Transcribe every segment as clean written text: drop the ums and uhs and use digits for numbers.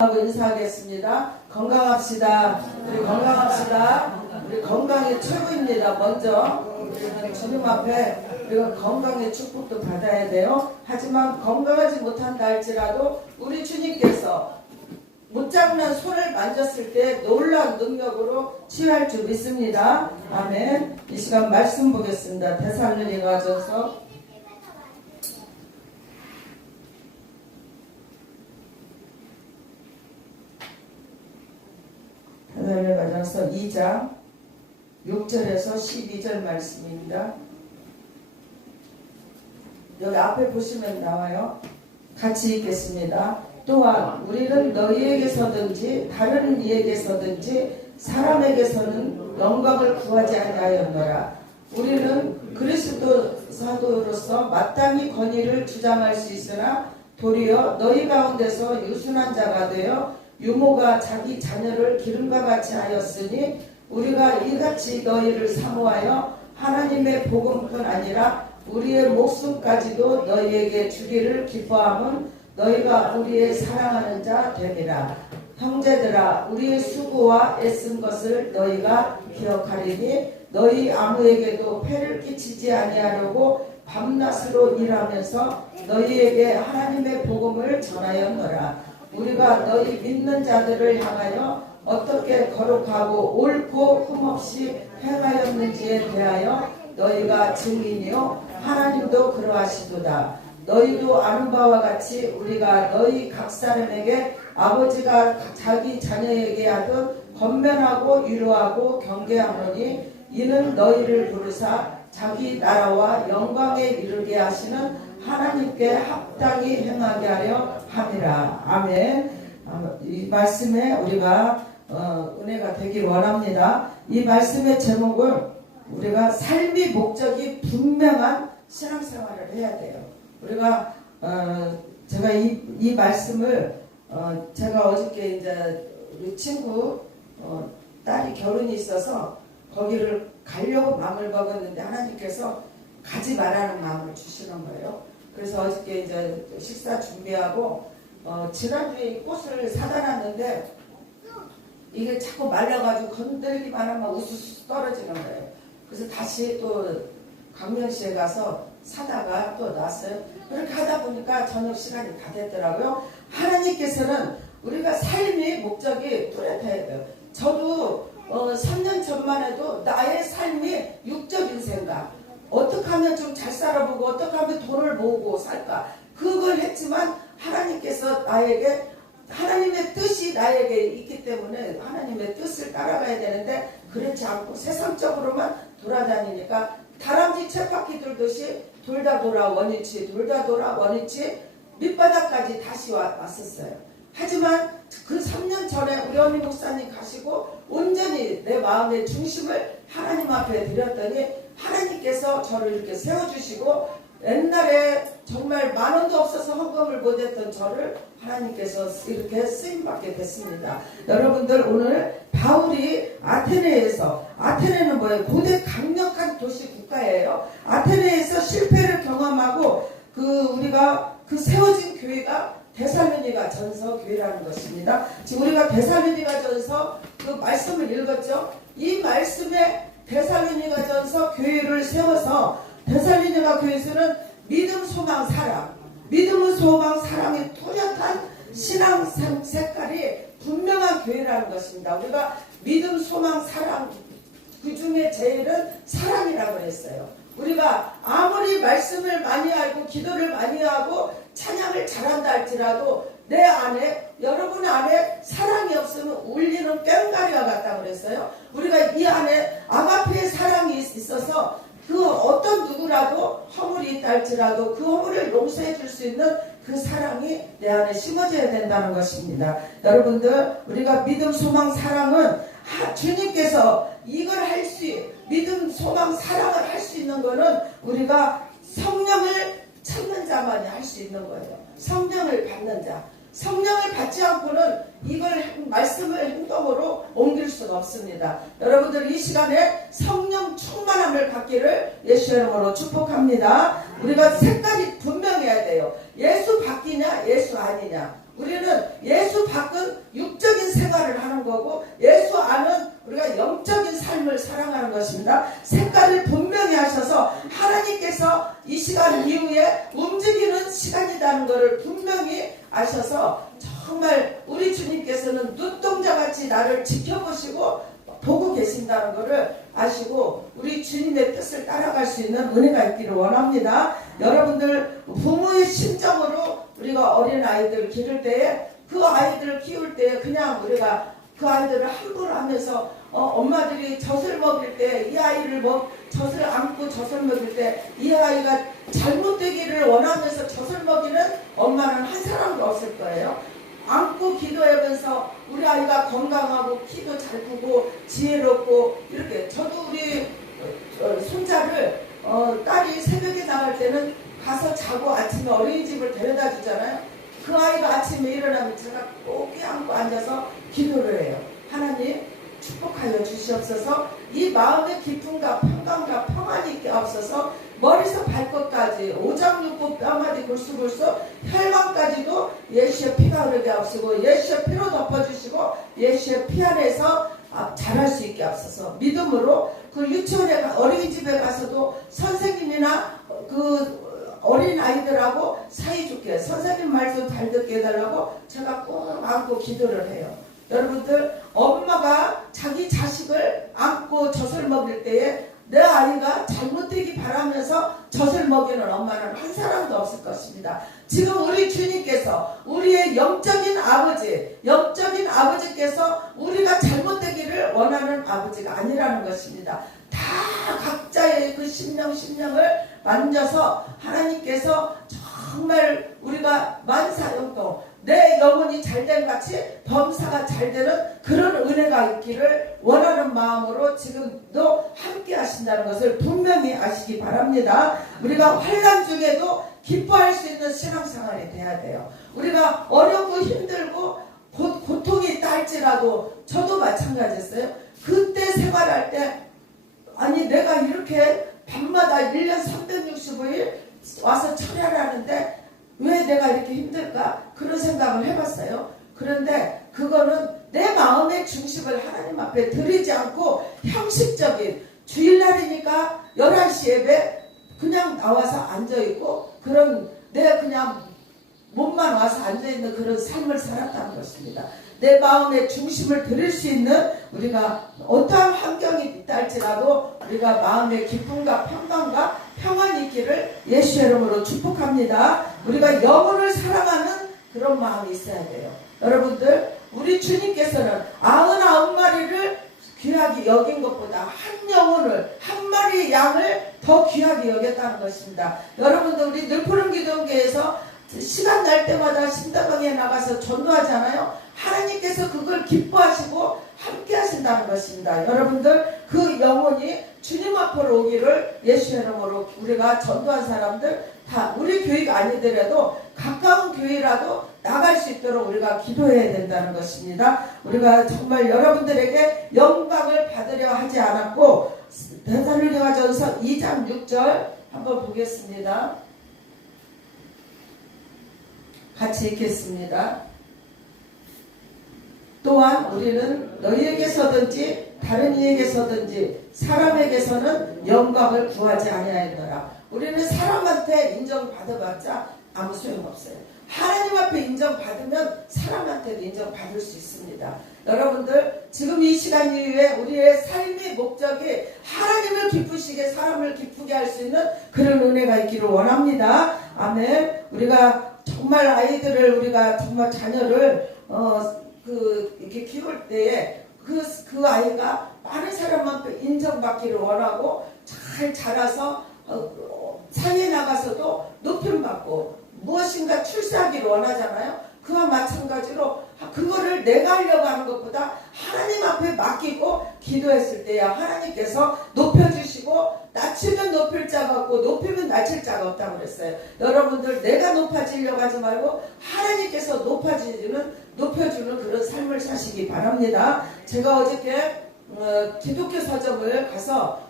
하고 인사하겠습니다. 건강합시다. 우리 건강합시다. 우리 건강이 최고입니다. 먼저 우리는 주님 앞에 우리가 건강의 축복도 받아야 돼요. 하지만 건강하지 못한다 할지라도 우리 주님께서 못장난 손을 만졌을 때 놀라운 능력으로 치유할 줄 믿습니다. 아멘. 이 시간 말씀 보겠습니다. 데살로니가전서 2장 6절에서 12절 말씀입니다. 여기 앞에 보시면 나와요. 같이 읽겠습니다. 또한 우리는 너희에게서든지 다른 이에게서든지 사람에게서는 영광을 구하지 아니하였노라. 우리는 그리스도 사도로서 마땅히 권위를 주장할 수 있으나 도리어 너희 가운데서 유순한 자가 되어 유모가 자기 자녀를 기름과 같이 하였으니 우리가 이같이 너희를 사모하여 하나님의 복음뿐 아니라 우리의 목숨까지도 너희에게 주기를 기뻐함은 너희가 우리의 사랑하는 자 됨이라. 형제들아, 우리의 수고와 애쓴 것을 너희가 기억하리니 너희 아무에게도 폐를 끼치지 아니하려고 밤낮으로 일하면서 너희에게 하나님의 복음을 전하였노라. 우리가 너희 믿는 자들을 향하여 어떻게 거룩하고 옳고 흠없이 행하였는지에 대하여 너희가 증인이요 하나님도 그러하시도다. 너희도 아는 바와 같이 우리가 너희 각 사람에게 아버지가 자기 자녀에게 하듯 권면하고 위로하고 경계하노니 이는 너희를 부르사 자기 나라와 영광에 이르게 하시는 하나님께 합당히 행하게 하려 함이라. 아멘. 이 말씀에 우리가 은혜가 되길 원합니다. 이 말씀의 제목을 우리가 삶의 목적이 분명한 신앙생활을 해야 돼요. 우리가 제가 이 말씀을 제가 어저께 이제 우리 친구 딸이 결혼이 있어서 거기를 가려고 마음을 먹었는데 하나님께서 가지 말라는 마음을 주시는 거예요. 그래서 어저께 이제 식사 준비하고 지난주에 꽃을 사다 놨는데 이게 자꾸 말라가지고 건들기만 하면 우수수 떨어지는 거예요. 그래서 다시 또 강명시에 가서 사다가 또 놨어요. 그렇게 하다 보니까 저녁 시간이 다 됐더라고요. 하나님께서는 우리가 삶의 목적이 뚜렷해야 돼요. 저도 3년 전만 해도 나의 삶이 육적인 생각, 어떻게 하면 좀 잘 살아보고 어떻게 하면 돈을 모으고 살까, 그걸 했지만 하나님께서 나에게 하나님의 뜻이 나에게 있기 때문에 하나님의 뜻을 따라가야 되는데 그렇지 않고 세상적으로만 돌아다니니까 다람쥐 쳇바퀴 돌듯이 돌다 돌아 원위치 돌다 돌아 원위치 밑바닥까지 다시 왔었어요. 하지만 그 3년 전에 우리 언니 목사님 가시고 온전히 내 마음의 중심을 하나님 앞에 드렸더니 하나님께서 저를 이렇게 세워주시고 옛날에 정말 10,000원도 없어서 헌금을 못했던 저를 하나님께서 이렇게 쓰임받게 됐습니다. 여러분들, 오늘 바울이 아테네는 뭐예요? 고대 강력한 도시 국가예요. 아테네에서 실패를 경험하고 우리가 세워진 교회가 데살로니가 전서 교회라는 것입니다. 지금 우리가 데살로니가 전서 그 말씀을 읽었죠. 이 말씀에 데살로니가 전서 교회를 세워서 데살로니가 교회에서는 믿음, 소망, 사랑, 믿음은 소망, 사랑의 뚜렷한 신앙 색깔이 분명한 교회라는 것입니다. 우리가 믿음, 소망, 사랑, 그 중에 제일은 사랑이라고 했어요. 우리가 아무리 말씀을 많이 알고 기도를 많이 하고 찬양을 잘한다 할지라도 내 안에, 여러분 안에 사랑이 없으면 울리는 꽹과리와 같다고 그랬어요. 우리가 이 안에 아가페의 사랑이 있어서 그 어떤 누구라도 허물이 있다 할지라도 그 허물을 용서해 줄 수 있는 그 사랑이 내 안에 심어져야 된다는 것입니다. 여러분들, 우리가 믿음, 소망, 사랑은 주님께서 이걸 믿음, 소망, 사랑을 할 수 있는 거는 우리가 성령을 찾는 자만이 할 수 있는 거예요. 성령을 받는 자. 성령을 받지 않고는 이걸 말씀을 행동으로 옮길 수는 없습니다. 여러분들, 이 시간에 성령 충만함을 받기를 예수의 이름으로 축복합니다. 우리가 색깔이 분명해야 돼요. 예수 바뀌냐 예수 아니냐. 우리는 예수 밖은 육적인 생활을 하는 거고 예수 안은 우리가 영적인 삶을 살아가는 것입니다. 색깔을 분명히 하셔서 하나님께서 이 시간 이후에 움직이는 시간이라는 것을 분명히 아셔서 정말 우리 주님께서는 눈동자같이 나를 지켜보시고 보고 계신다는 것을 아시고 우리 주님의 뜻을 따라갈 수 있는 은혜가 있기를 원합니다. 여러분들 부모의 심정으로 우리가 어린 아이들 기를 때에 그 아이들을 키울 때 그냥 우리가 그 아이들을 함부로 하면서 엄마들이 젖을 먹일 때 이 아이를 젖을 안고 젖을 먹일 때 이 아이가 잘못되기를 원하면서 젖을 먹이는 엄마는 한 사람도 없을 거예요. 안고 기도하면서 우리 아이가 건강하고 키도 잘 크고 지혜롭고 이렇게 저도 우리 손자를 딸이 새벽에 나갈 때는 가서 자고 아침에 어린이집을 데려다 주잖아요. 그 아이가 아침에 일어나면 제가 꼭 껴안고 앉아서 기도를 해요. 하나님 축복하여 주시옵소서. 이 마음의 기쁨과 평강과 평안이 있게 없어서 머리에서 발끝까지 오장육부 뼈마디 굴쑥굴쑥 혈관까지도 예수의 피가 흐르게 없으고 예수의 피로 덮어주시고 예수의 피 안에서 자랄 수 있게 없어서 믿음으로 그 유치원에 어린이집에 가서도 선생님이나 그 어린 아이들하고 사이좋게 선생님 말씀 잘 듣게 해달라고 제가 꼭 안고 기도를 해요. 여러분들 엄마가 자기 자식을 안고 젖을 먹일 때에 내 아이가 잘못되기 바라면서 젖을 먹이는 엄마는 한 사람도 없을 것입니다. 지금 우리 주님께서 우리의 영적인 아버지께서 우리가 잘못되기를 원하는 아버지가 아니라는 것입니다. 다 각자의 그 심령을 만져서 하나님께서 정말 우리가 만사형통 내 영혼이 잘된 같이 범사가 잘되는 그런 은혜가 있기를 원하는 마음으로 지금도 함께 하신다는 것을 분명히 아시기 바랍니다. 우리가 환난 중에도 기뻐할 수 있는 신앙생활이 돼야 돼요. 우리가 어렵고 힘들고 고통이 있다 할지라도 저도 마찬가지였어요. 그때 생활할 때 아니 내가 이렇게 밤마다 1년 365일 와서 철야를 하는데 왜 내가 이렇게 힘들까? 그런 생각을 해봤어요. 그런데 그거는 내 마음의 중심을 하나님 앞에 드리지 않고 형식적인 주일날이니까 11시 예배 그냥 나와서 앉아있고 그런 내 그냥 몸만 와서 앉아있는 그런 삶을 살았다는 것입니다. 내 마음의 중심을 드릴 수 있는 우리가 어떠한 환경이 있다 할지라도 우리가 마음의 기쁨과 평강과 평안이 있기를 예수의 이름으로 축복합니다. 우리가 영혼을 사랑하는 그런 마음이 있어야 돼요. 여러분들 우리 주님께서는 99마리를 귀하게 여긴 것보다 한 영혼을 한 마리 양을 더 귀하게 여겼다는 것입니다. 여러분들 우리 늘푸른 기도교회에서 시간 날 때마다 신다방에 나가서 전도하잖아요. 하나님께서 그걸 기뻐하시고 함께 하신다는 것입니다. 여러분들 그 영혼이 주님 앞으로 오기를 예수의 이름으로 우리가 전도한 사람들 다 우리 교회가 아니더라도 가까운 교회라도 나갈 수 있도록 우리가 기도해야 된다는 것입니다. 우리가 정말 여러분들에게 영광을 받으려 하지 않았고 데살로니가전서 2장 6절 한번 보겠습니다. 같이 읽겠습니다. 또한 우리는 너희에게서든지 다른 이에게서든지 사람에게서는 영광을 구하지 아니하였노라. 우리는 사람한테 인정받아봤자 아무 소용없어요. 하나님 앞에 인정받으면 사람한테도 인정받을 수 있습니다. 여러분들 지금 이 시간 이후에 우리의 삶의 목적이 하나님을 기쁘시게 사람을 기쁘게 할 수 있는 그런 은혜가 있기를 원합니다. 아멘. 우리가 정말 아이들을 우리가 정말 자녀를 이렇게 키울 때에 그 아이가 많은 사람한테 인정받기를 원하고 잘 자라서 사회에 나가서도 높임받고 무엇인가 출세하기를 원하잖아요. 그와 마찬가지로 그거를 내가 하려고 하는 것보다 하나님 앞에 맡기고 기도했을 때야 하나님께서 높여주시고 낮추면 높일 자가 없고 높이면 낮출 자가 없다고 그랬어요. 여러분들 내가 높아지려고 하지 말고 하나님께서 높여주는 그런 삶을 사시기 바랍니다. 제가 어저께 기독교 서점을 가서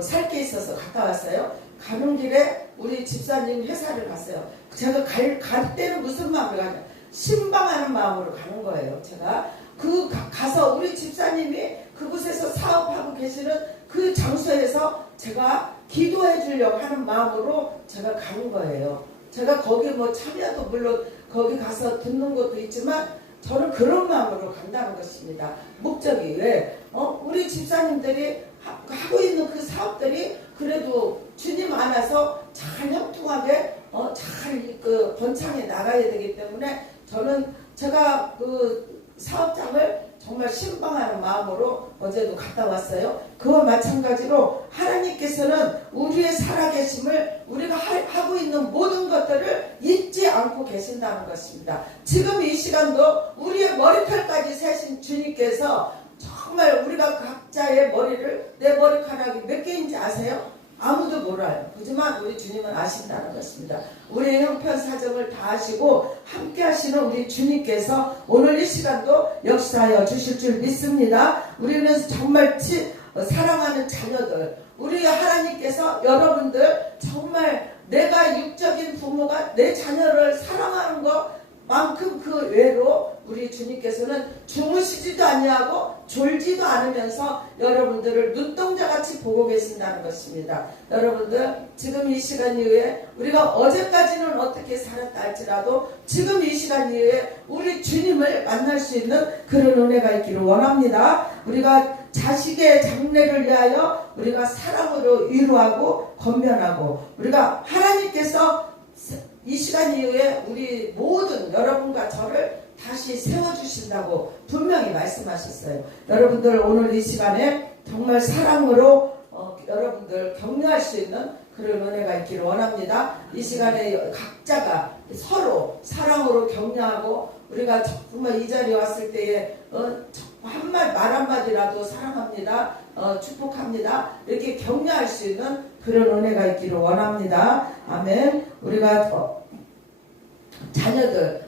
살 게 있어서 갔다 왔어요. 가는 길에 우리 집사님 회사를 갔어요. 제가 갈 때는 무슨 마음으로 가냐? 신방하는 마음으로 가는 거예요. 제가 가서 우리 집사님이 그곳에서 사업하고 계시는 그 장소에서 제가 기도해 주려고 하는 마음으로 제가 가는 거예요. 제가 거기 뭐 참여도 물론 거기 가서 듣는 것도 있지만 저는 그런 마음으로 간다는 것입니다. 목적이 왜? 우리 집사님들이 하고 있는 그 사업들이 그래도 주님 안아서 잘 협동하게 잘 번창해 나가야 되기 때문에 저는 제가 그 사업장을 정말 신방하는 마음으로 어제도 갔다 왔어요. 그와 마찬가지로 하나님께서는 우리의 살아계심을 우리가 하고 있는 모든 것들을 잊지 않고 계신다는 것입니다. 지금 이 시간도 우리의 머리털까지 세신 주님께서 정말 우리가 각자의 머리를 내 머리카락이 몇 개인지 아세요? 아무도 몰라요. 하지만 우리 주님은 아신다는 것입니다. 우리의 형편 사정을 다 아시고 함께 하시는 우리 주님께서 오늘 이 시간도 역사하여 주실 줄 믿습니다. 우리는 정말 사랑하는 자녀들, 우리 하나님께서 여러분들 정말 내가 육적인 부모가 내 자녀를 사랑하는 것만큼 그 외로 우리 주님께서는 주무시지도 아니하고 졸지도 않으면서 여러분들을 눈동자같이 보고 계신다는 것입니다. 여러분들 지금 이 시간 이후에 우리가 어제까지는 어떻게 살았다 할지라도 지금 이 시간 이후에 우리 주님을 만날 수 있는 그런 은혜가 있기를 원합니다. 우리가 자식의 장래를 위하여 우리가 사랑으로 위로하고 권면하고 우리가 하나님께서 이 시간 이후에 우리 모든 여러분과 저를 다시 세워주신다고 분명히 말씀하셨어요. 여러분들 오늘 이 시간에 정말 사랑으로 여러분들 격려할 수 있는 그런 은혜가 있기를 원합니다. 이 시간에 각자가 서로 사랑으로 격려하고 우리가 정말 이 자리에 왔을 때에 말 한마디라도 사랑합니다. 축복합니다. 이렇게 격려할 수 있는 그런 은혜가 있기를 원합니다. 아멘. 우리가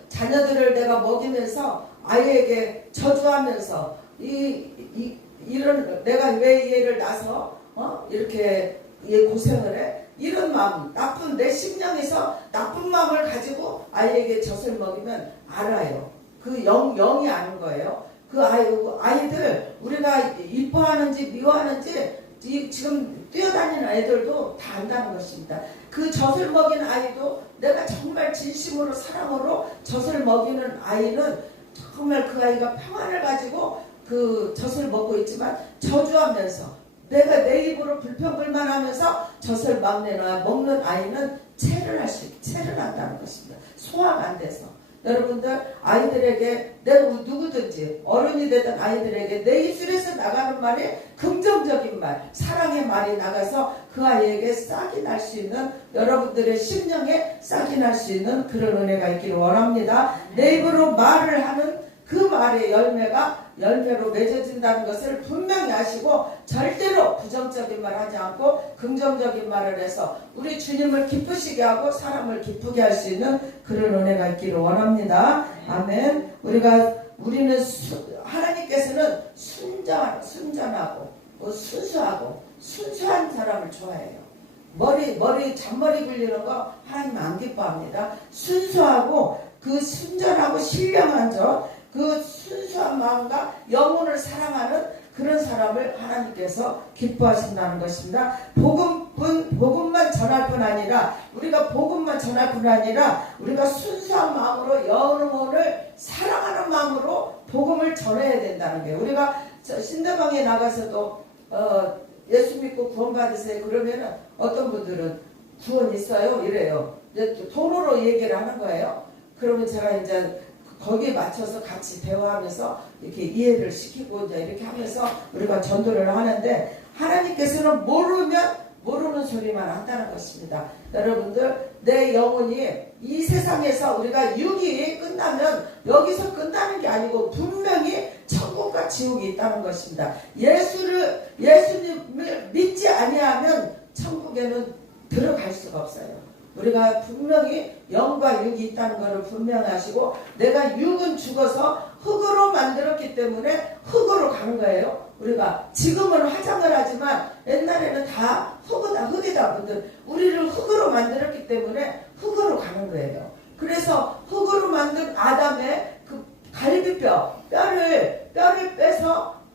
자녀들을 내가 먹이면서 아이에게 저주하면서 이런 내가 왜 얘를 낳아서 이렇게 얘 고생을 해? 이런 마음, 내 심령에서 나쁜 마음을 가지고 아이에게 젖을 먹이면 알아요. 그 영이 아는 거예요. 그 아이들 우리가 이뻐하는지 미워하는지 지금 뛰어다니는 아이들도 다 안다는 것입니다. 그 젖을 먹인 아이도 내가 정말 진심으로 사랑으로 젖을 먹이는 아이는 정말 그 아이가 평안을 가지고 그 젖을 먹고 있지만 저주하면서 내가 내 입으로 불평불만하면서 젖을 먹는 아이는 체를 한다는 것입니다. 소화가 안 돼서. 여러분들 아이들에게 내가 누구든지 어른이 되던 아이들에게 내 입술에서 나가는 말이 긍정적인 말, 사랑의 말이 나가서 그 아이에게 싹이 날 수 있는 여러분들의 심령에 싹이 날 수 있는 그런 은혜가 있기를 원합니다. 내 입으로 말을 하는 그 말의 열매로 맺어진다는 것을 분명히 아시고 절대로 부정적인 말 하지 않고 긍정적인 말을 해서 우리 주님을 기쁘시게 하고 사람을 기쁘게 할 수 있는 그런 은혜가 있기를 원합니다. 아멘. 우리는 하나님께서는 순전하고 순수하고 순수한 사람을 좋아해요. 잔머리 굴리는 거 하나님은 안 기뻐합니다. 순수하고 그 순전하고 신령한 그 순수한 마음과 영혼을 사랑하는 그런 사람을 하나님께서 기뻐하신다는 것입니다. 복음만 전할 뿐 아니라 우리가 순수한 마음으로 영혼을 사랑하는 마음으로 복음을 전해야 된다는 거예요. 우리가 신대방에 나가서도 예수 믿고 구원 받으세요. 그러면은 어떤 분들은 구원 있어요? 이래요. 돈으로 얘기를 하는 거예요. 그러면 제가 이제 거기에 맞춰서 같이 대화하면서 이렇게 이해를 시키고 이제 이렇게 하면서 우리가 전도를 하는데 하나님께서는 모르는 소리만 한다는 것입니다. 여러분들 내 영혼이 이 세상에서 우리가 육이 끝나면 여기서 끝나는 게 아니고 분명히 천국과 지옥이 있다는 것입니다. 예수님을 믿지 아니하면 천국에는 들어갈 수가 없어요. 우리가 분명히 영과 육이 있다는 것을 분명히 하시고, 내가 육은 죽어서 흙으로 만들었기 때문에 흙으로 가는 거예요. 우리가 지금은 화장을 하지만 옛날에는 다 흙이다 분들, 우리를 흙으로 만들었기 때문에 흙으로 가는 거예요. 그래서 흙으로 만든 아담의 그 뼈를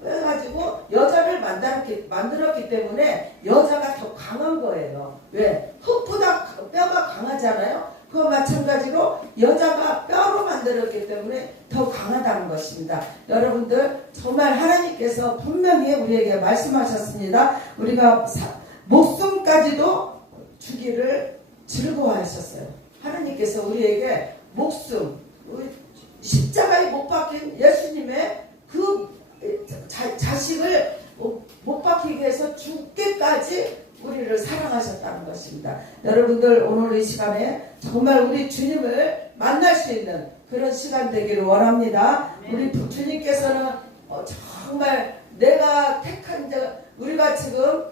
빼가지고 여자를 만들었기 때문에 여자가 더 강한 거예요. 왜? 흙보다 뼈가 강하잖아요. 그와 마찬가지로 여자가 뼈로 만들었기 때문에 더 강하다는 것입니다. 여러분들, 정말 하나님께서 분명히 우리에게 말씀하셨습니다. 우리가 목숨까지도 주기를 즐거워하셨어요. 하나님께서 우리에게 목숨, 십자가에 못 박힌 예수님의 그 자식을 못 박히기 위해서 죽기까지 우리를 사랑하셨다는 것입니다. 여러분들, 오늘 이 시간에 정말 우리 주님을 만날 수 있는 그런 시간 되기를 원합니다. 우리 주님께서는 정말 내가 택한 우리가 지금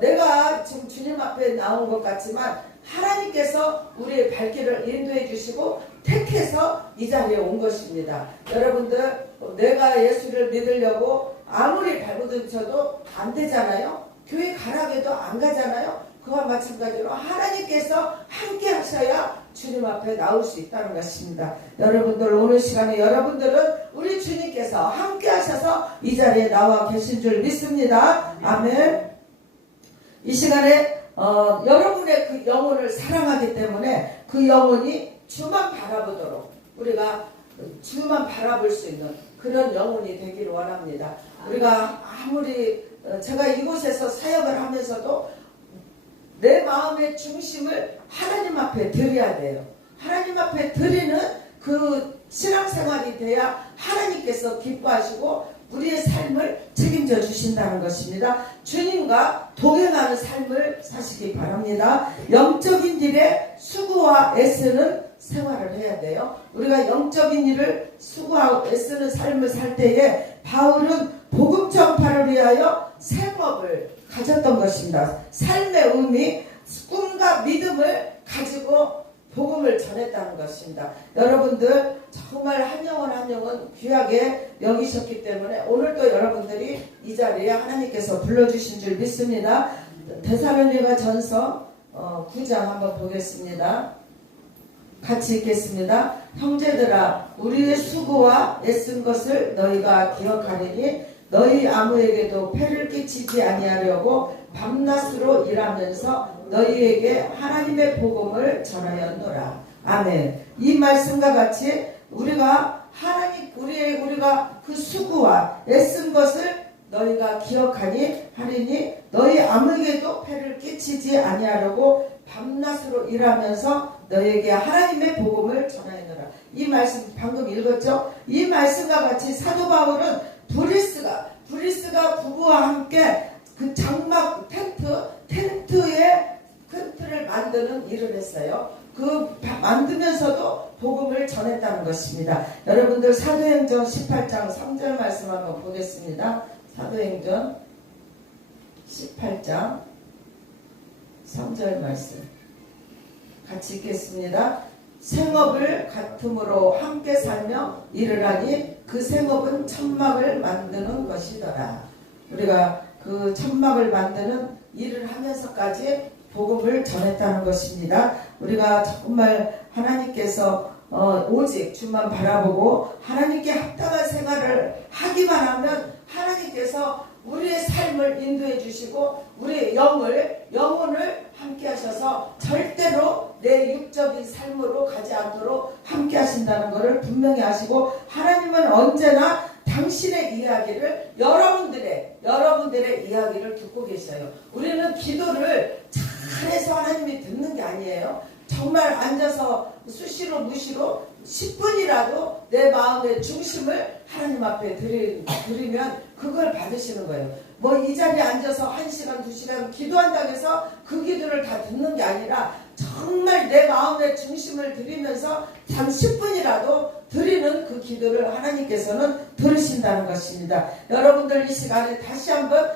내가 지금 주님 앞에 나온 것 같지만 하나님께서 우리의 발길을 인도해 주시고 택해서 이 자리에 온 것입니다. 여러분들, 내가 예수를 믿으려고 아무리 발버둥쳐도 안 되잖아요. 교회 가라고해도 안 가잖아요. 그와 마찬가지로 하나님께서 함께 하셔야 주님 앞에 나올 수 있다는 것입니다. 여러분들, 오늘 시간에 여러분들은 우리 주님께서 함께 하셔서 이 자리에 나와 계신 줄 믿습니다. 아멘. 이 시간에 여러분의 그 영혼을 사랑하기 때문에 그 영혼이 주만 바라보도록, 우리가 주만 바라볼 수 있는 그런 영혼이 되기를 원합니다. 우리가 아무리 제가 이곳에서 사역을 하면서도 내 마음의 중심을 하나님 앞에 드려야 돼요. 하나님 앞에 드리는 그 신앙생활이 돼야 하나님께서 기뻐하시고 우리의 삶을 책임져 주신다는 것입니다. 주님과 동행하는 삶을 사시기 바랍니다. 영적인 일에 수고와 애쓰는 생활을 해야 돼요. 우리가 영적인 일을 수고하고 애쓰는 삶을 살 때에 바울은 복음 전파를 위하여 생업을 가졌던 것입니다. 삶의 의미, 꿈과 믿음을 가지고 복음을 전했다는 것입니다. 여러분들, 정말 한 영혼 한 영혼 귀하게 여기셨기 때문에 오늘도 여러분들이 이 자리에 하나님께서 불러주신 줄 믿습니다. 데살로니가 전서 9장 한번 보겠습니다. 같이 읽겠습니다. 형제들아, 우리의 수고와 애쓴 것을 너희가 기억하리니 너희 아무에게도 폐를 끼치지 아니하려고 밤낮으로 일하면서 너희에게 하나님의 복음을 전하였노라. 아멘. 이 말씀과 같이 우리가 그 수고와 애쓴 것을 너희가 기억하니 하리니 너희 아무에게도 폐를 끼치지 아니하려고 밤낮으로 일하면서 너희에게 하나님의 복음을 전하였노라. 이 말씀 방금 읽었죠? 이 말씀과 같이 사도 바울은 브리스가 부부와 함께 그 장막 텐트를 만드는 일을 했어요. 그 만들면서도 복음을 전했다는 것입니다. 여러분들, 사도행전 18장 3절 말씀 한번 보겠습니다. 사도행전 18장 3절 말씀 같이 읽겠습니다. 생업을 같음으로 함께 살며 일을 하니 그 생업은 천막을 만드는 것이더라. 우리가 그 천막을 만드는 일을 하면서까지 복음을 전했다는 것입니다. 우리가 정말 하나님께서 오직 주만 바라보고 하나님께 합당한 생활을 하기만 하면 하나님께서 우리의 삶을 인도해 주시고 우리의 영혼을 함께 하셔서 절대로 내 육적인 삶으로 가지 않도록 함께 하신다는 것을 분명히 하시고, 하나님은 언제나 당신의 이야기를 여러분들의 이야기를 듣고 계셔요. 우리는 기도를 잘해서 하나님이 듣는 게 아니에요. 정말 앉아서 수시로 무시로 10분이라도 내 마음의 중심을 하나님 앞에 드리면 그걸 받으시는 거예요. 뭐 이 자리에 앉아서 1시간, 2시간 기도한다고 해서 그 기도를 다 듣는 게 아니라 정말 내 마음의 중심을 드리면서 단 10분이라도 드리는 그 기도를 하나님께서는 들으신다는 것입니다. 여러분들, 이 시간에 다시 한번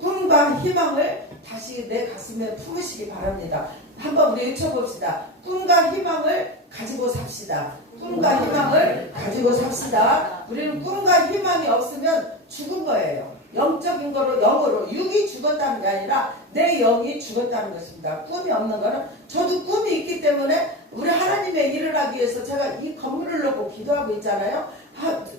꿈과 희망을 다시 내 가슴에 품으시기 바랍니다. 한번 우리 외쳐봅시다. 꿈과 희망을 가지고 삽시다. 꿈과 희망을 가지고 삽시다. 우리는 꿈과 희망이 없으면 죽은 거예요. 영적인 거로 영으로 육이 죽었다는 게 아니라 내 영이 죽었다는 것입니다. 꿈이 없는 거는 저도 꿈이 있기 때문에 우리 하나님의 일을 하기 위해서 제가 이 건물을 놓고 기도하고 있잖아요.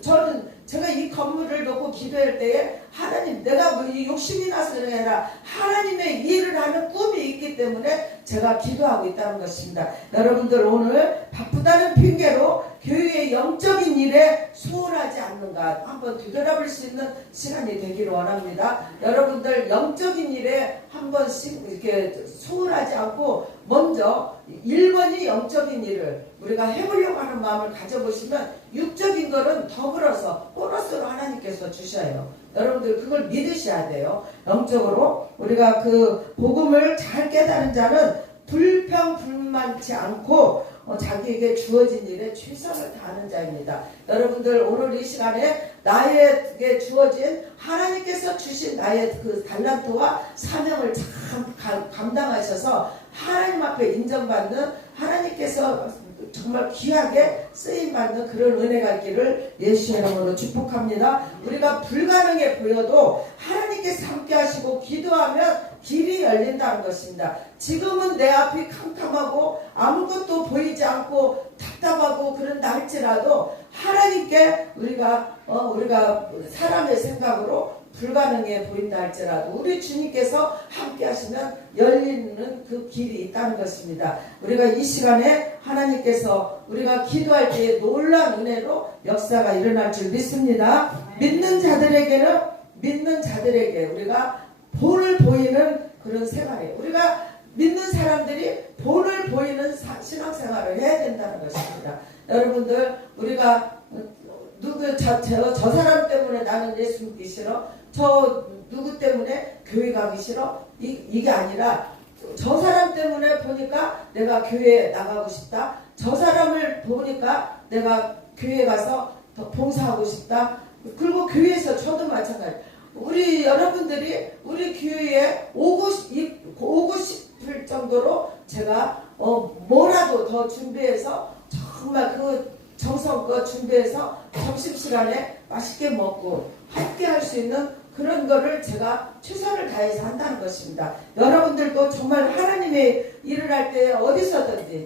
저는 제가 이 건물을 놓고 기도할 때에 하나님 내가 뭐 욕심이 나서 그런 게 아니라 하나님의 일을 하는 꿈이 있기 때문에 제가 기도하고 있다는 것입니다. 여러분들 오늘 바쁘다는 핑계로 교회의 영적인 일에 소홀하지 않는가 한번 되돌아볼 수 있는 시간이 되기를 원합니다. 여러분들 영적인 일에 한 번씩 이렇게 소홀하지 않고 먼저 1번이 영적인 일을 우리가 해보려고 하는 마음을 가져보시면 육적인 것은 더불어서 보너스로 하나님께서 주셔요. 여러분들 그걸 믿으셔야 돼요. 영적으로 우리가 그 복음을 잘 깨달은 자는 불평불만치 않고 자기에게 주어진 일에 최선을 다하는 자입니다. 여러분들 오늘 이 시간에 나에게 주어진 하나님께서 주신 나의 그 달란트와 사명을 참 감당하셔서 하나님 앞에 인정받는 하나님께서 정말 귀하게 쓰임받는 그런 은혜가 있기를 예수의 이름으로 축복합니다. 우리가 불가능해 보여도 하나님께서 함께 하시고 기도하면 길이 열린다는 것입니다. 지금은 내 앞이 캄캄하고 아무것도 보이지 않고 답답하고 그런다 할지라도 하나님께 우리가 사람의 생각으로 불가능해 보인다 할지라도 우리 주님께서 함께 하시면 열리는 그 길이 있다는 것입니다. 우리가 이 시간에 하나님께서 우리가 기도할 때에 놀라운 은혜로 역사가 일어날 줄 믿습니다. 믿는 자들에게 우리가 본을 보이는 그런 생활이에요. 우리가 믿는 사람들이 본을 보이는 신앙생활을 해야 된다는 것입니다. 여러분들 우리가 저 사람 때문에 나는 예수 믿기 싫어, 저 누구 때문에 교회 가기 싫어, 이게 아니라 저 사람 때문에 보니까 내가 교회에 나가고 싶다, 저 사람을 보니까 내가 교회에 가서 더 봉사하고 싶다. 그리고 교회에서 저도 마찬가지. 우리 여러분들이 우리 교회에 오고 싶을 정도로 제가 뭐라도 더 준비해서 정말 그 정성껏 준비해서 점심시간에 맛있게 먹고 함께 할 수 있는 그런 거를 제가 최선을 다해서 한다는 것입니다. 여러분들도 정말 하나님의 일을 할 때 어디서든지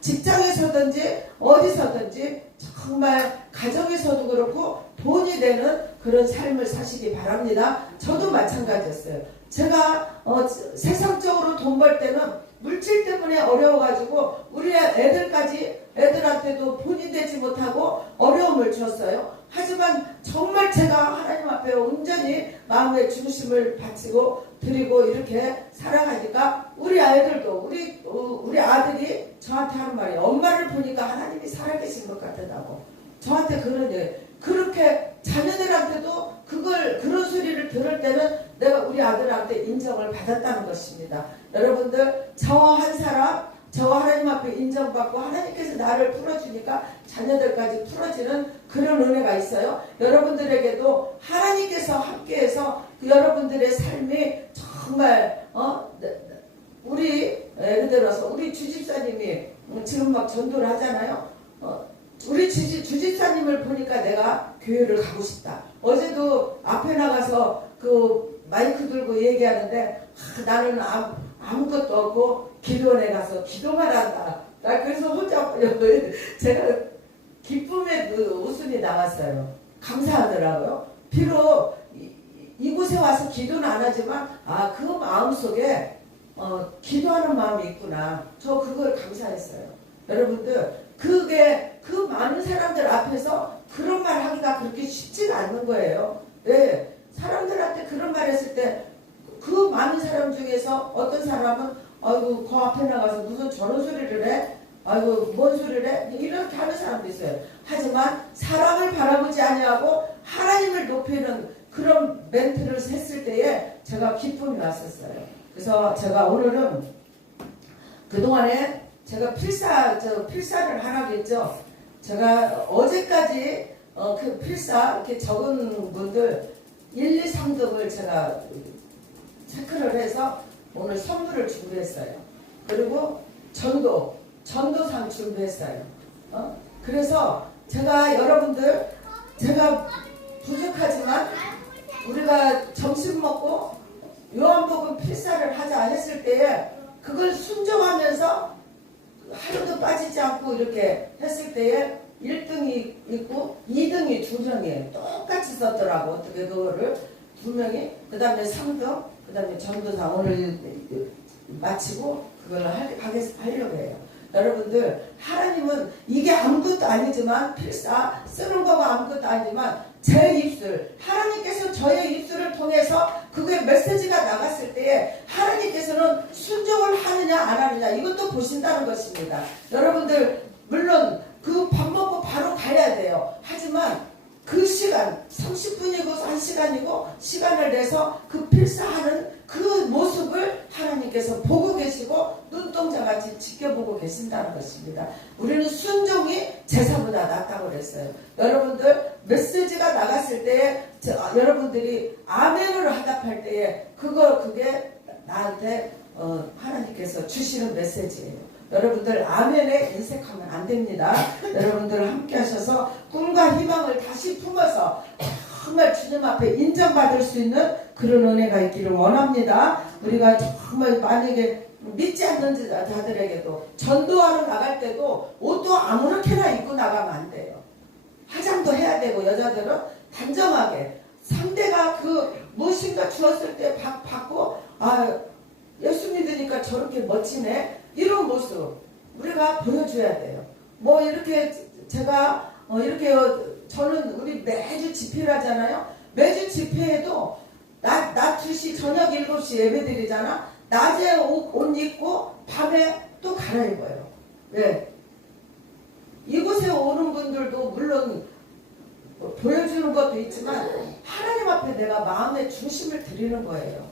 직장에서든지 어디서든지 정말 가정에서도 그렇고 돈이 되는 그런 삶을 사시기 바랍니다. 저도 마찬가지였어요. 제가 세상적으로 돈 벌 때는 물질 때문에 어려워가지고 우리 애들한테도 본이 되지 못하고 어려움을 줬어요. 하지만 정말 제가 하나님 앞에 온전히 마음의 중심을 바치고 드리고 이렇게 살아가니까 우리 아이들도 우리 아들이 저한테 하는 말이 엄마를 보니까 하나님이 살아계신 것 같다고 저한테 그렇게 자녀들한테도 그런 소리를 들을 때는 내가 우리 아들한테 인정을 받았다는 것입니다. 여러분들 저 하나님 앞에 인정받고 하나님께서 나를 풀어주니까 자녀들까지 풀어지는 그런 은혜가 있어요. 여러분들에게도 하나님께서 함께해서 여러분들의 삶이 정말 우리 예를 들어서 우리 주집사님이 지금 막 전도를 하잖아요. 우리 주집사님을 보니까 내가 교회를 가고 싶다. 어제도 앞에 나가서 그 마이크 들고 얘기하는데 나는 아무것도 없고 기도원에 가서 기도만 한다. 나 그래서 혼자 제가 기쁨의 그 웃음이 나왔어요. 감사하더라고요. 비록 이곳에 와서 기도는 안 하지만 그 마음속에 기도하는 마음이 있구나. 저 그걸 감사했어요. 여러분들 그 많은 사람들 앞에서 그런 말 하기가 그렇게 쉽지가 않는 거예요. 왜? 사람들한테 그런 말 했을 때 그 많은 사람 중에서 어떤 사람은 아이고 그 앞에 나가서 무슨 저런 소리를 해? 아이고 뭔 소리를 해? 이렇게 하는 사람도 있어요. 하지만 사람을 바라보지 아니하고 하나님을 높이는 그런 멘트를 했을 때에 제가 기쁨이 왔었어요. 그래서 제가 오늘은 그동안에 제가 필사를 하라고 했죠. 제가 어제까지 그 필사 이렇게 적은 분들 1, 2, 3등을 제가 체크를 해서 오늘 선물을 준비했어요. 그리고 전도상 준비했어요. 그래서 제가 여러분들, 제가 부족하지만 우리가 점심 먹고 요한복음 필사를 하자 했을 때에 그걸 순종하면서 하루도 빠지지 않고 이렇게 했을 때에 1등이 있고 2등이 2명이에요. 똑같이 썼더라고. 어떻게 그거를 2명이, 그 다음에 3등, 그 다음에 전도사 오늘 마치고 그걸 하려고 해요. 여러분들, 하나님은 이게 아무것도 아니지만, 필사 쓰는 거가 아무것도 아니지만 제 입술, 하나님께서 저의 입술을 통해서 그게 메시지가 나갔을 때에 하나님께서는 순종을 하느냐 안 하느냐 이것도 보신다는 것입니다. 여러분들, 물론 그 밥 먹고 바로 가야 돼요. 하지만 그 시간 30분이고 1시간이고 시간을 내서 그 필사하는 그 모습을 하나님께서 보고 계시고 눈동자같이 지켜보고 계신다는 것입니다. 우리는 순종이 제사보다 낫다고 그랬어요. 여러분들, 메시지가 나갔을 때에 여러분들이 아멘으로 화답할 때에 그게 나한테 하나님께서 주시는 메시지예요. 여러분들, 아멘에 인색하면 안 됩니다. 여러분들 함께 하셔서 꿈과 희망을 다시 품어서 정말 주님 앞에 인정받을 수 있는 그런 은혜가 있기를 원합니다. 우리가 정말 만약에 믿지 않는 자들에게도 전도하러 나갈 때도 옷도 아무렇게나 입고 나가면 안 돼요. 화장도 해야 되고, 여자들은 단정하게 상대가 그 무엇인가 주었을 때 받고, 예수 믿으니까 저렇게 멋지네, 이런 모습 우리가 보여줘야 돼요. 뭐 이렇게 제가 이렇게 저는 우리 매주 집회를 하잖아요. 매주 집회에도 낮 2시 저녁 7시 예배 드리잖아. 낮에 옷 입고 밤에 또 갈아입어요. 네. 이곳에 오는 분들도 물론 보여주는 것도 있지만 하나님 앞에 내가 마음의 중심을 드리는 거예요.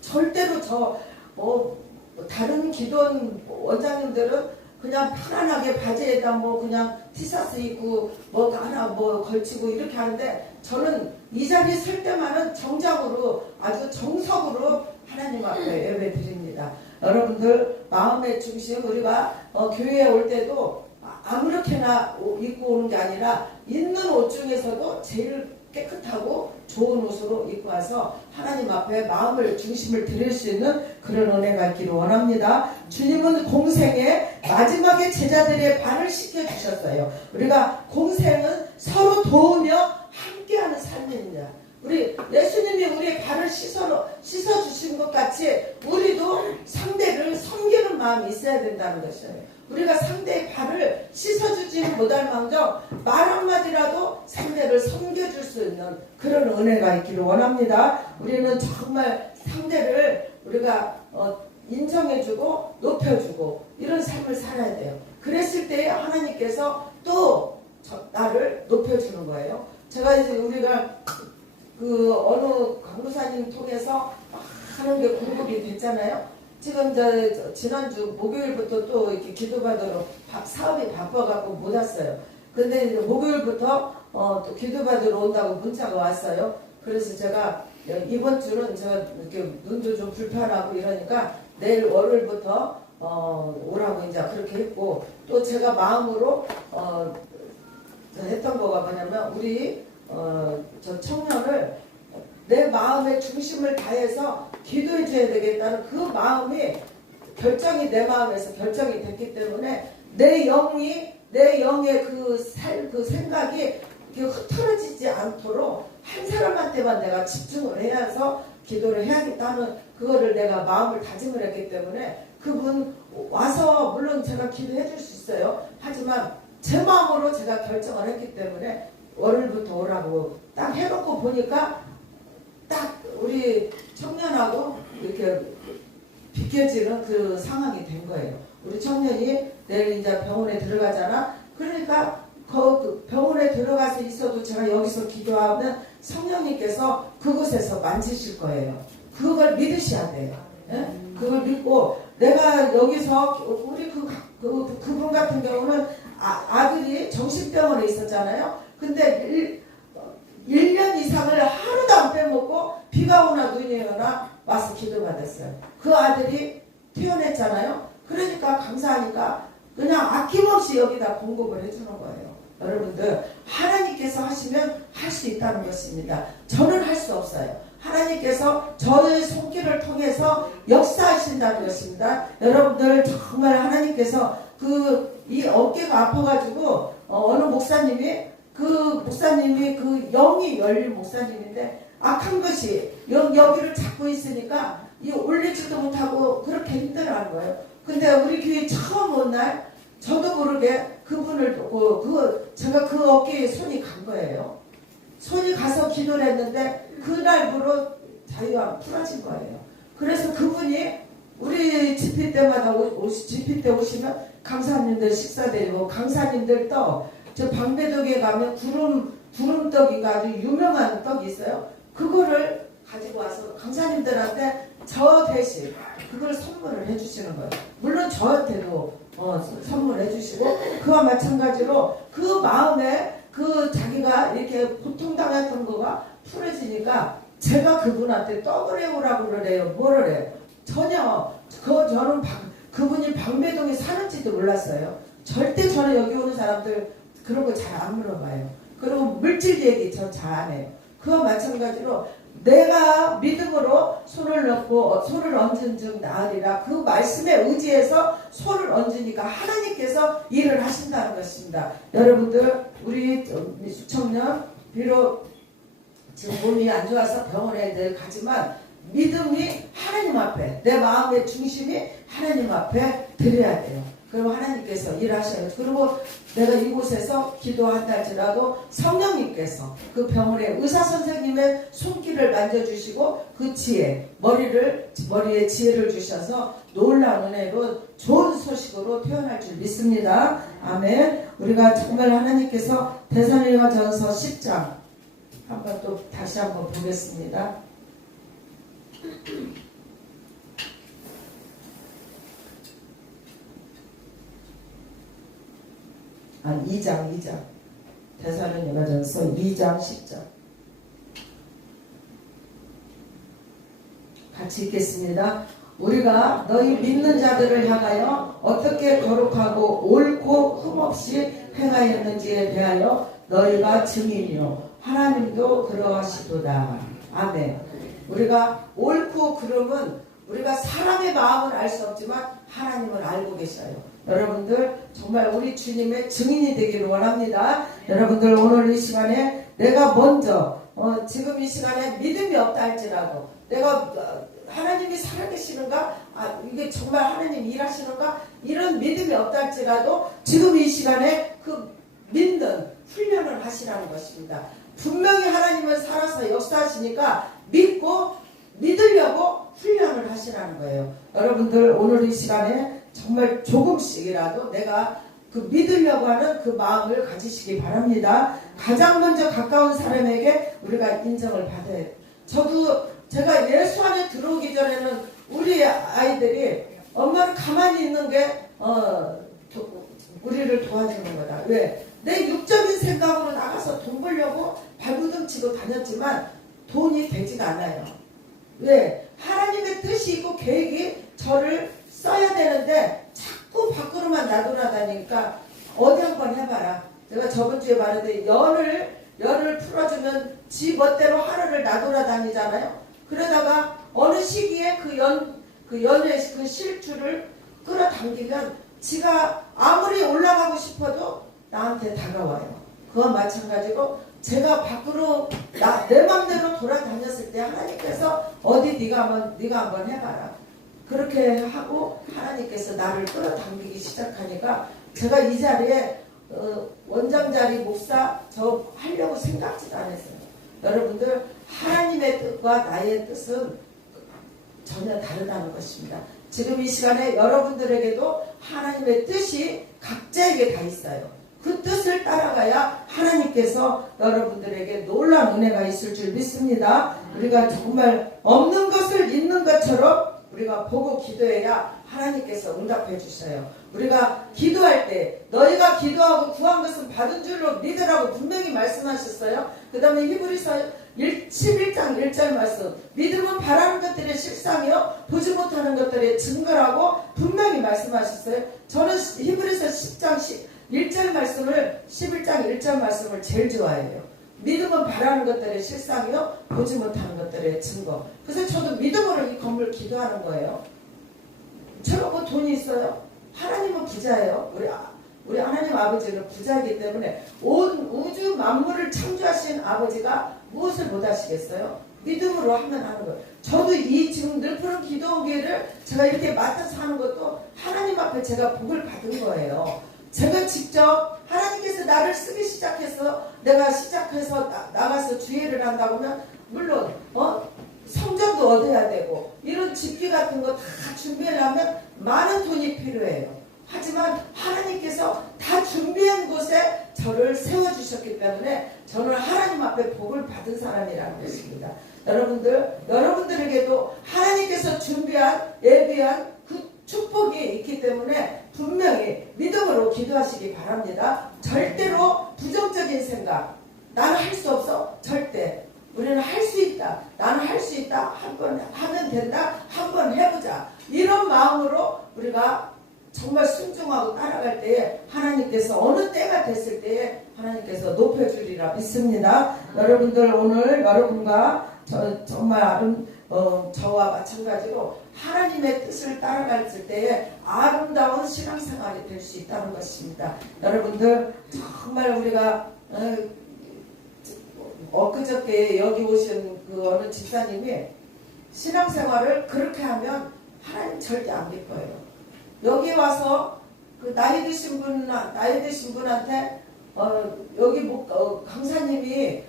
절대로 다른 기도원 원장님들은 그냥 편안하게 바지에다 그냥 티셔츠 입고 하나 걸치고 이렇게 하는데, 저는 이 자리에 설 때만은 정장으로 아주 정석으로 하나님 앞에 예배 드립니다. 여러분들, 마음의 중심, 우리가 교회에 올 때도 아무렇게나 입고 오는 게 아니라 있는 옷 중에서도 제일 깨끗하고 좋은 옷으로 입고 와서 하나님 앞에 마음을 중심을 드릴 수 있는 그런 은혜가 있기를 원합니다. 주님은 공생에 마지막에 제자들의 발을 씻겨주셨어요. 우리가 공생은 서로 도우며 함께하는 삶입니다. 우리 예수님이 우리의 발을 씻어주신 것 같이 우리도 상대를 섬기는 마음이 있어야 된다는 것이에요. 우리가 상대의 발을 씻어주지는 못할 망정 말 한마디라도 상대를 섬겨줄 수 있는 그런 은혜가 있기를 원합니다. 우리는 정말 상대를 우리가 인정해주고 높여주고 이런 삶을 살아야 돼요. 그랬을 때 하나님께서 또 나를 높여주는 거예요. 제가 이제 우리가 그 어느 강도사님 통해서 하는 게 공급이 됐잖아요. 지금 지난주 목요일부터 또 이렇게 기도받으러 사업이 바빠갖고 못 왔어요. 근데 이제 목요일부터 또 기도받으러 온다고 문자가 왔어요. 그래서 제가 이번 주는 제가 이렇게 눈도 좀 불편하고 이러니까 내일 월요일부터 오라고 이제 그렇게 했고, 또 제가 마음으로 했던 거가 뭐냐면 우리 저 청년을 내 마음의 중심을 다해서 기도해 줘야 되겠다는 그 마음이 결정이 내 마음에서 결정이 됐기 때문에 내 영의 그 생각이 흐트러지지 않도록 한 사람한테만 내가 집중을 해서 기도를 해야겠다는 그거를 내가 마음을 다짐을 했기 때문에 그분 와서 물론 제가 기도해 줄 수 있어요. 하지만 제 마음으로 제가 결정을 했기 때문에 월요일부터 오라고 딱 해놓고 보니까 딱 우리 청년하고 이렇게 비껴지는 그 상황이 된 거예요. 우리 청년이 내일 이제 병원에 들어가잖아. 그러니까 그 병원에 들어가서 있어도 제가 여기서 기도하면 성령님께서 그곳에서 만지실 거예요. 그걸 믿으셔야 돼요. 예? 그걸 믿고 내가 여기서 우리 그분 같은 경우는 아들이 정신병원에 있었잖아요. 근데 1년 이상을 하루도 안 빼먹고 비가 오나 눈이 오나 와서 기도받았어요. 그 아들이 태어났잖아요. 그러니까 감사하니까 그냥 아낌없이 여기다 공급을 해주는 거예요. 여러분들 하나님께서 하시면 할 수 있다는 것입니다. 저는 할 수 없어요. 하나님께서 저의 손길을 통해서 역사하신다는 것입니다. 여러분들 정말 하나님께서 이 어깨가 아파가지고 어느 목사님이 그 영이 열린 목사님인데 악한 것이 여기를 잡고 있으니까 올리지도 못하고 그렇게 힘들어하는 거예요. 근데 우리 교회 처음 온 날 저도 모르게 그분을 보고 제가 그 어깨에 손이 간 거예요. 손이 가서 기도를 했는데 그날부로 자유가 풀어진 거예요. 그래서 그분이 우리 집회 때마다 집회 때 오시면 강사님들 식사 드리고 강사님들 저 방배동에 가면 구름떡이가 아주 유명한 떡이 있어요. 그거를 가지고 와서 강사님들한테 저 대신 그걸 선물을 해주시는 거예요. 물론 저한테도 선물해 주시고 그와 마찬가지로 그 마음에 자기가 이렇게 고통당했던 거가 풀어지니까 제가 그분한테 떡을 해오라고 그래요. 뭐를 해요? 전혀 저는 그분이 방배동에 사는지도 몰랐어요. 절대 저는 여기 오는 사람들 그런 거 잘 안 물어봐요. 그리고 물질 얘기 전 잘 안 해요. 그와 마찬가지로 내가 믿음으로 손을 넣고 손을 얹은 즉 나으리라. 그 말씀에 의지해서 손을 얹으니까 하나님께서 일을 하신다는 것입니다. 여러분들 우리 수청년 비록 지금 몸이 안 좋아서 병원에 늘 가지만 믿음이 하나님 앞에 내 마음의 중심이 하나님 앞에 드려야 돼요. 그리고 하나님께서 일하셔요. 그리고 내가 이곳에서 기도한다 할지라도 성령님께서 그 병원의 의사 선생님의 손길을 만져주시고 그 머리에 지혜를 주셔서 놀라운 은혜로 좋은 소식으로 태어날 줄 믿습니다. 아멘. 우리가 정말 하나님께서 데살로니가전서 10장 한번 또 다시 한번 보겠습니다. 2장 데살로니가전서 2장 10절 같이 읽겠습니다. 우리가 너희 믿는 자들을 향하여 어떻게 거룩하고 옳고 흠없이 행하였는지에 대하여 너희가 증인이요 하나님도 그러하시도다. 아멘. 우리가 옳고 그름은 우리가 사람의 마음을 알 수 없지만 하나님을 알고 계셔요. 여러분들 정말 우리 주님의 증인이 되기를 원합니다. 여러분들 오늘 이 시간에 내가 먼저 지금 이 시간에 믿음이 없다 할지라도 내가 하나님이 살아계시는가? 이게 정말 하나님 일하시는가? 이런 믿음이 없다 할지라도 지금 이 시간에 그 믿는 훈련을 하시라는 것입니다. 분명히 하나님은 살아서 역사하시니까 믿고 믿으려고 훈련을 하시라는 거예요. 여러분들 오늘 이 시간에 정말 조금씩이라도 내가 그 믿으려고 하는 그 마음을 가지시기 바랍니다. 가장 먼저 가까운 사람에게 우리가 인정을 받아야 돼요. 제가 예수 안에 들어오기 전에는 우리 아이들이 엄마는 가만히 있는 게 우리를 도와주는 거다. 왜? 내 육적인 생각으로 나가서 돈 벌려고 발부둥 치고 다녔지만 돈이 되지가 않아요. 왜? 하나님의 뜻이 있고 계획이 저를 써야 되는데 자꾸 밖으로만 놔돌아다니니까 어디 한번 해봐라. 제가 저번 주에 말했는데 열을 풀어주면 지 멋대로 하루를 놔돌아다니잖아요. 그러다가 어느 시기에 그 연의 그 실줄을 끌어당기면 지가 아무리 올라가고 싶어도 나한테 다가와요. 그와 마찬가지로 제가 밖으로 내 맘대로 돌아다녔을 때 하나님께서 어디 네가 한번 해봐라. 그렇게 하고 하나님께서 나를 끌어당기기 시작하니까 제가 이 자리에 원장자리 목사 저 하려고 생각지도 않았어요. 여러분들 하나님의 뜻과 나의 뜻은 전혀 다르다는 것입니다. 지금 이 시간에 여러분들에게도 하나님의 뜻이 각자에게 다 있어요. 그 뜻을 따라가야 하나님께서 여러분들에게 놀라운 은혜가 있을 줄 믿습니다. 우리가 정말 없는 것을 있는 것처럼 우리가 보고 기도해야 하나님께서 응답해 주셔요. 우리가 기도할 때 너희가 기도하고 구한 것은 받은 줄로 믿으라고 분명히 말씀하셨어요. 그 다음에 히브리서 11장 1절 말씀, 믿음은 바라는 것들의 실상이요 보지 못하는 것들의 증거라고 분명히 말씀하셨어요. 저는 히브리서 10장 1절 말씀을 11장 1절 말씀을 제일 좋아해요. 믿음은 바라는 것들의 실상이요 보지 못하는 것들의 증거. 그래서 저도 믿음으로 이 건물 기도하는 거예요. 제가 뭐 돈이 있어요? 하나님은 부자예요. 우리 하나님 아버지는 부자이기 때문에 온 우주 만물을 창조하신 아버지가 무엇을 못하시겠어요? 믿음으로 하면 하는 거예요. 저도 이 지금 늘 푸른 기도기를 제가 이렇게 맡아서 하는 것도 하나님 앞에 제가 복을 받은 거예요. 제가 직접 하나님께서 나를 쓰기 시작해서 내가 시작해서 나가서 주의를 한다고 하면 물론 성전도 얻어야 되고 이런 집기 같은 거 다 준비하려면 많은 돈이 필요해요. 하지만 하나님께서 다 준비한 곳에 저를 세워주셨기 때문에 저는 하나님 앞에 복을 받은 사람이라는 것입니다. 여러분들에게도 하나님께서 준비한 예비한 그 축복이 있기 때문에 분명히 믿음으로 기도하시기 바랍니다. 절대로 부정적인 생각, 나는 할 수 없어, 절대. 우리는 할 수 있다, 나는 할 수 있다, 한번 하면 된다, 한번 해보자, 이런 마음으로 우리가 정말 순종하고 따라갈 때에 하나님께서 어느 때가 됐을 때에 하나님께서 높여주리라 믿습니다. 여러분들 오늘 여러분과 정말 저와 마찬가지로 하나님의 뜻을 따라갈 때에 아름다운 신앙생활이 될 수 있다는 것입니다. 여러분들 정말 우리가 엊그저께 여기 오신 그 어느 집사님이 신앙생활을 그렇게 하면 하나님 절대 안 믿어요. 여기 와서 그 나이 드신 분한테 여기 강사님이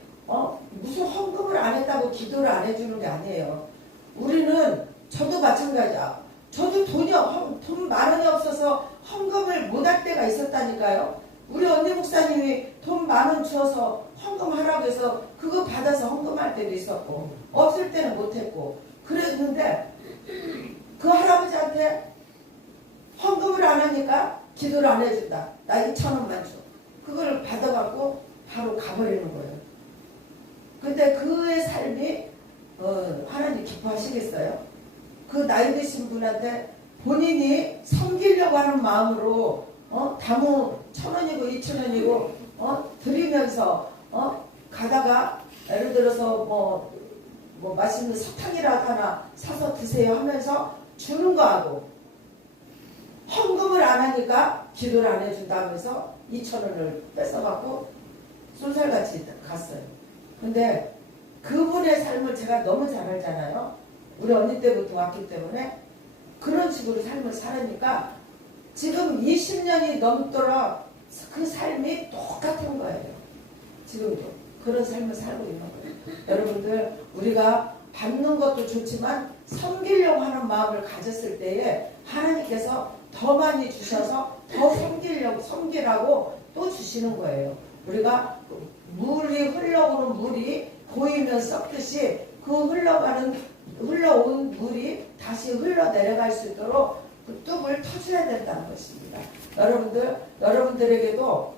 무슨 헌금을 안 했다고 기도를 안 해주는 게 아니에요. 우리는 저도 마찬가지야. 저도 돈 만 원이 없어서 헌금을 못 할 때가 있었다니까요. 우리 언니 목사님이 돈 만 원 주어서 헌금하라고 해서 그거 받아서 헌금할 때도 있었고 없을 때는 못했고 그랬는데 그 할아버지한테 헌금을 안 하니까 기도를 안 해준다. 나 2,000원만 줘. 그걸 받아갖고 바로 가버리는 거예요. 근데 그의 삶이 하나님 기뻐하시겠어요? 그 나이 드신 분한테 본인이 섬기려고 하는 마음으로 다무 1,000원이고 2,000원이고 드리면서 가다가 예를 들어서 뭐 맛있는 사탕이라도 하나 사서 드세요 하면서 주는 거하고 헌금을 안 하니까 기도를 안 해준다면서 2,000원을 뺏어갖고 쏜살같이 갔어요. 근데 그분의 삶을 제가 너무 잘 알잖아요. 우리 언니 때부터 왔기 때문에 그런 식으로 삶을 살으니까 지금 20년이 넘도록 그 삶이 똑같은 거예요. 지금도 그런 삶을 살고 있는 거예요. 여러분들 우리가 받는 것도 좋지만 섬기려고 하는 마음을 가졌을 때에 하나님께서 더 많이 주셔서 더 섬기라고 또 주시는 거예요. 우리가 물이 흘러오는 물이 고이면 썩듯이 그 흘러온 물이 다시 흘러내려갈 수 있도록 그 뚝을 터줘야 된다는 것입니다. 여러분들에게도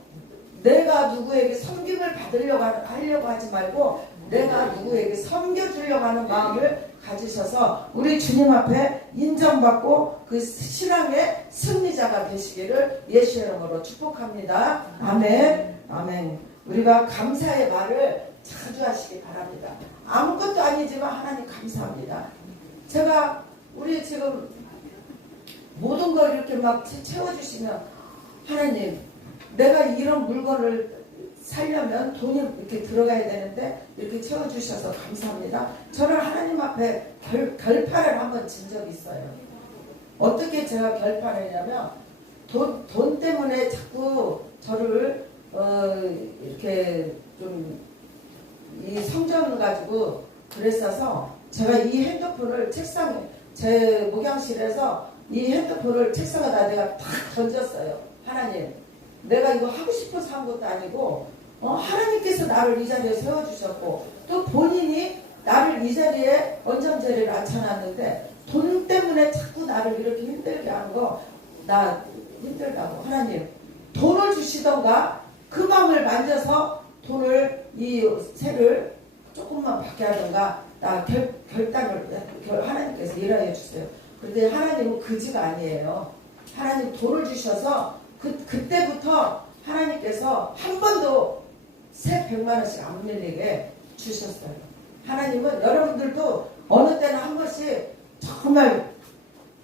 내가 누구에게 섬김을 하려고 하지 말고 내가 누구에게 섬겨주려고 하는 마음을 가지셔서 우리 주님 앞에 인정받고 그 신앙의 승리자가 되시기를 예수의 이름으로 축복합니다. 아멘. 아멘. 우리가 감사의 말을 자주 하시기 바랍니다. 아무것도 아니지만 하나님 감사합니다. 우리 지금 모든 걸 이렇게 막 채워주시면 하나님 내가 이런 물건을 살려면 돈이 이렇게 들어가야 되는데 이렇게 채워주셔서 감사합니다. 저는 하나님 앞에 결판을 한번 진 적이 있어요. 어떻게 제가 결판을 했냐면 돈 때문에 자꾸 저를 이렇게 좀 이 성전 가지고 그랬어서 제가 이 핸드폰을 책상에 제 목양실에서 이 핸드폰을 책상에다 내가 탁 던졌어요. 하나님 내가 이거 하고 싶어서 한 것도 아니고 하나님께서 나를 이 자리에 세워주셨고 또 본인이 나를 이 자리에 원정자리를 앉혀놨는데 돈 때문에 자꾸 나를 이렇게 힘들게 하는 거 나 힘들다고. 하나님 돈을 주시던가 그 마음을 만져서 돈을 이 세를 조금만 받게 하던가 나 결단을 하나님께서 일하여 주세요. 그런데 하나님은 그지가 아니에요. 하나님 돈을 주셔서 그때부터 하나님께서 한 번도 새 100만 원씩 안 밀리게 주셨어요. 하나님은 여러분들도 어느 때는 한 번씩 정말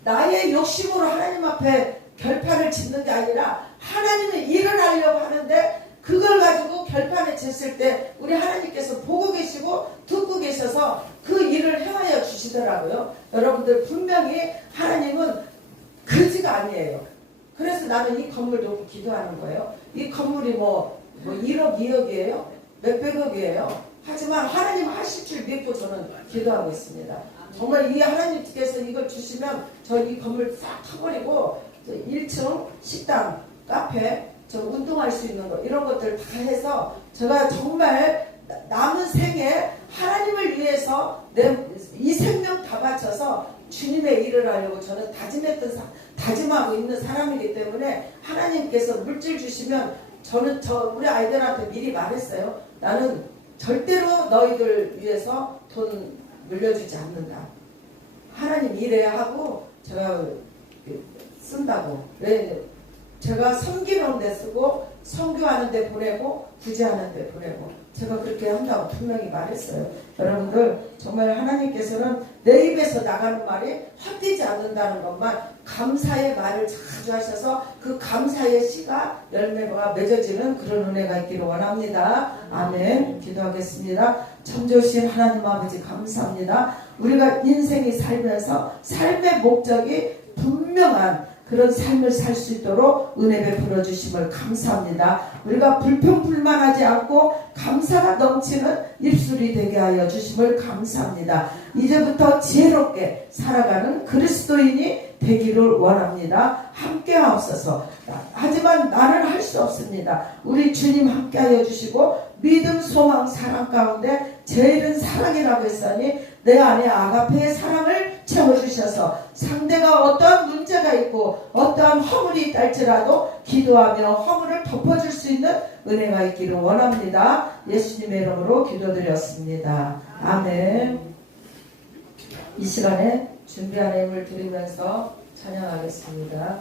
나의 욕심으로 하나님 앞에 결판을 짓는 게 아니라 하나님은 일을 하려고 하는데 그걸 가지고 결판을 짓을 때 우리 하나님께서 보고 계시고 듣고 계셔서 그 일을 행하여 주시더라고요. 여러분들 분명히 하나님은 그지가 아니에요. 그래서 나는 이 건물 놓고 기도하는 거예요. 이 건물이 뭐 1억 2억이에요? 몇백억이에요. 하지만 하나님 하실 줄 믿고 저는 기도하고 있습니다. 정말 이 하나님께서 이걸 주시면 저 이 건물 싹 타버리고 1층 식당, 카페, 저 운동할 수 있는 거 이런 것들 다 해서 제가 정말 남은 생에 하나님을 위해서 이 생명 다 바쳐서 주님의 일을 하려고 저는 다짐하고 있는 사람이기 때문에 하나님께서 물질 주시면 저는 우리 아이들한테 미리 말했어요. 나는 절대로 너희들 위해서 돈 물려주지 않는다. 하나님 일해야 하고 제가 쓴다고. 왜? 제가 섬기는 데 쓰고 선교하는 데 보내고 구제하는 데 보내고 제가 그렇게 한다고 분명히 말했어요. 여러분들 정말 하나님께서는 내 입에서 나가는 말이 헛되지 않는다는 것만 감사의 말을 자주 하셔서 그 감사의 씨가 열매가 맺어지는 그런 은혜가 있기를 원합니다. 아멘. 기도하겠습니다. 참 좋으신 하나님 아버지 감사합니다. 우리가 인생이 살면서 삶의 목적이 분명한 그런 삶을 살 수 있도록 은혜 베풀어 주심을 감사합니다. 우리가 불평불만하지 않고 감사가 넘치는 입술이 되게 하여 주심을 감사합니다. 이제부터 지혜롭게 살아가는 그리스도인이 되기를 원합니다. 함께 하옵소서. 하지만 나는 할 수 없습니다. 우리 주님 함께 하여 주시고 믿음, 소망, 사랑 가운데 제일은 사랑이라고 했으니 내 안에 아가페의 사랑을 채워주셔서 상대가 어떠한 문제가 있고 어떠한 허물이 있다 할지라도 기도하며 허물을 덮어줄 수 있는 은혜가 있기를 원합니다. 예수님의 이름으로 기도드렸습니다. 아멘. 이 시간에 준비한 예물 드리면서 찬양하겠습니다.